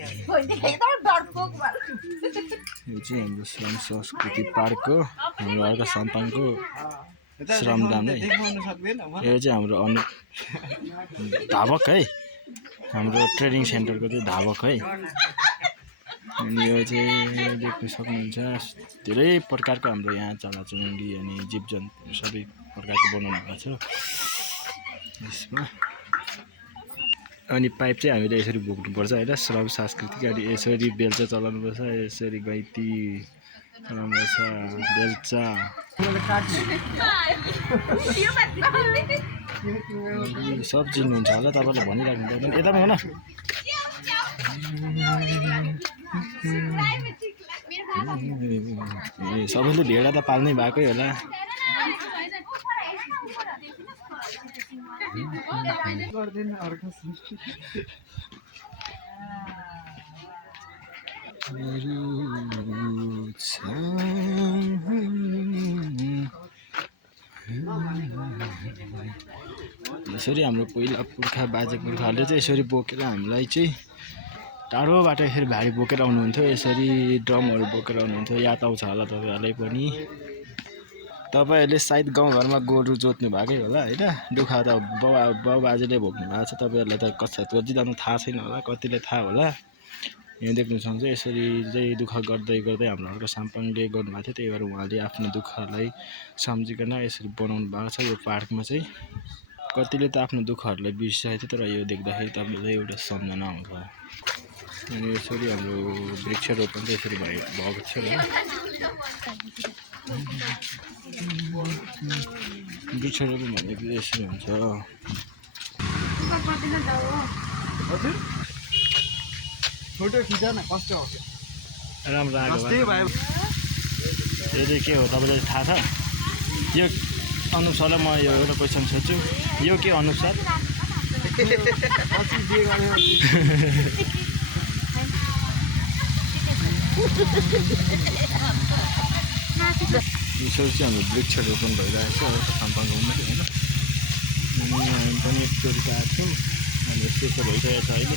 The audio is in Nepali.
यो चाहिँ हाम्रो श्रम संस्कृति पार्क हो हाम्रो अर्को साम्पाङको श्रमदान है यो चाहिँ हाम्रो धावक है हाम्रो ट्रेनिङ सेन्टरको चाहिँ धावक है अनि यो चाहिँ देख्न सक्नुहुन्छ धेरै प्रकारको हाम्रो यहाँ चराचुरुङ्गी अनि जीवजन्तु सबै प्रकारको बनाउनु भएको छ यसमा अनि पाइप चाहिँ हामीले यसरी बोक्नुपर्छ हैन श्रम सांस्कृतिक अनि यसरी बेल्चा चलाउनुपर्छ यसरी गैती चलाउनुपर्छ बेल्चा सब चिन्नुहुन्छ होला तपाईले भनिराख्नु पर्दैन यता भन सबैले भेडा त पाल्नै भएकै होला यसरी हाम्रो पहिला पुर्खा बाजे पुर्खाहरूले चाहिँ यसरी बोकेर हामीलाई चाहिँ टाढोबाट यसरी भारी बोकेर आउनुहुन्थ्यो यसरी ड्रमहरू बोकेर आउनुहुन्थ्यो याद आउँछ होला तपाईँहरूलाई पनि तपाईहरुले सायद गाउँघरमा गोरु जोत्नु भएकै होला हैन दुःख त बाउ बाजेले भोग्नु भएको छ तपाईहरुलाई त कति जानु थाहा छैन होला कतिले थाहा होला यहाँ देख्नु सक्नुहुन्छ यसरी चाहिँ दुःख गर्दै गर्दै हाम्रो अर्को साम्पाङले गर्नुभएको थियो त्यही भएर उहाँले आफ्नो दुःखलाई सम्झिकन यसरी बनाउनु भएको छ यो पार्कमा चाहिँ कतिले त आफ्नो दुःखहरूलाई बिर्सिसकेको थियो तर यो देख्दाखेरि तपाईलाई एउटा सम्झना आउँछ अनि यसरी हाम्रो वृक्षारोपण चाहिँ यसरी भएको छ वृक्षारोपण भनेको यसरी हुन्छ फोटो खिच न कस्तो हो राम्रो आएको यो चाहिँ के हो तपाईलाई थाहा छ यो अनुसारलाई म यो एउटा क्वेसन सोध्छु यो के अनुसार यसरी चाहिँ हाम्रो वृक्षारोपण भइरहेको छ साम्पाङको होइन अनि हामी पनि एकचोटि आएको छौँ अनि यस्तो भइसकेको छ अहिले